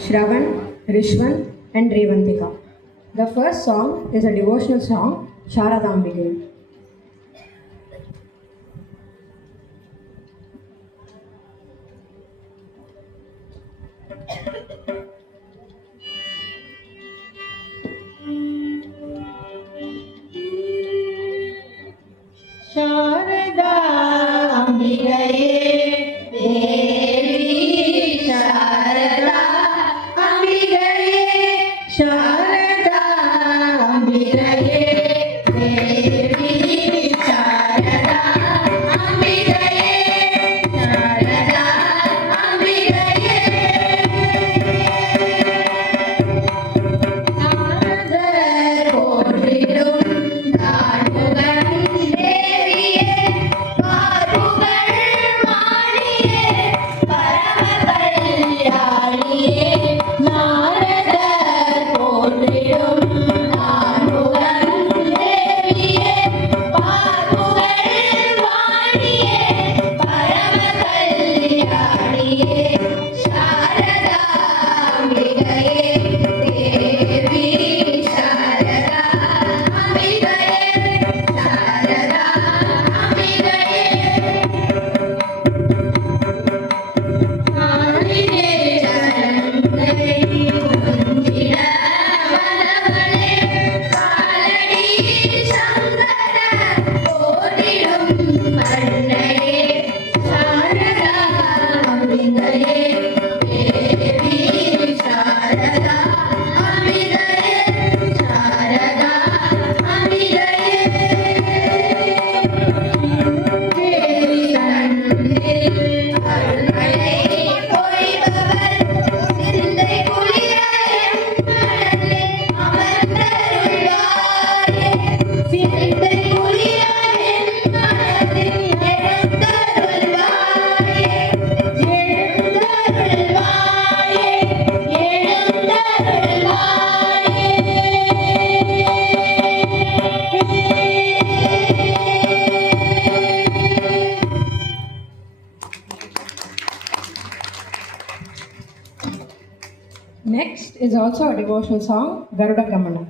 Shravan, Rishwan, and Revantika. The first song is a devotional song, Sharadambike. Sharda अम्बिकये देवी शारदा अम्बिकये शारदा अम्बिकये देवी शारदा अम्बिकये शारदा अम्बिकये नारदर कोटिडुम नाटुगन देविये पारुगल माणिये परम कल्याणिये नारदर कोटिडुम नाटुगन देविये पारुगल माणिये परम कल्याणिये शारदा अम्बिकये देवी शारदा अम्बिकये शारदा अम्बिकये कालिने चरण्गळे कुञ्चित वनवळे कालडी शङ्कर कोटिडुं मण्डये शारदा अम्बिकये देवी शारदा अम्बिकये शारदा अम्बिकये देवी கண்ணில் அருள்மழை பொழிபவள் சிந்தை குளிர எம்மனதிலே அமர்ந்தருள்வாயே சிந்தை குளிர எம்மனதில் எழுந்தருள்வாயே எழுந்தருள்வாயே Next is also a devotional song, Garuda Gramana.